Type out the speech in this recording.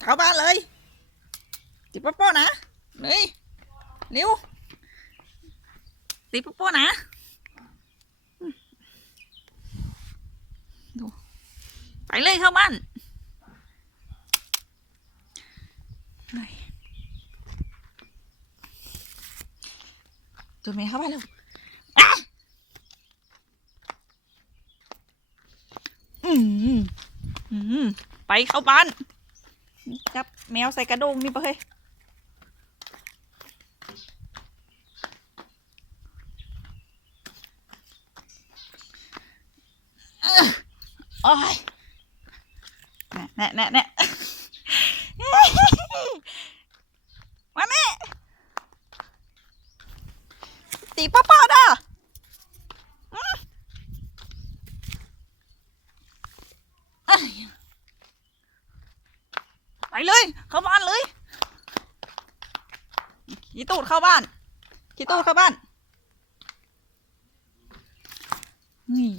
เข้าบ้านเลยตีโป๊ะโป๊ะนะนี่เร็วตีโป๊ะโป๊ะนะดูไปเลยเข้าบ้านไหนตัวเมย์เข้าบ้านเร็วอะอืมอืมไปเข้าบ้าน จับแมวใส่กระดงนี่ปะเฮ้ยโอ้ยแน่แน่แน่มาแม่ตีป้าป้าด้าอืมเอ้ย ไปเลย เข้าบ้านเลยขี่ตูดเข้าบ้านขี่ตูดเข้าบ้านนี่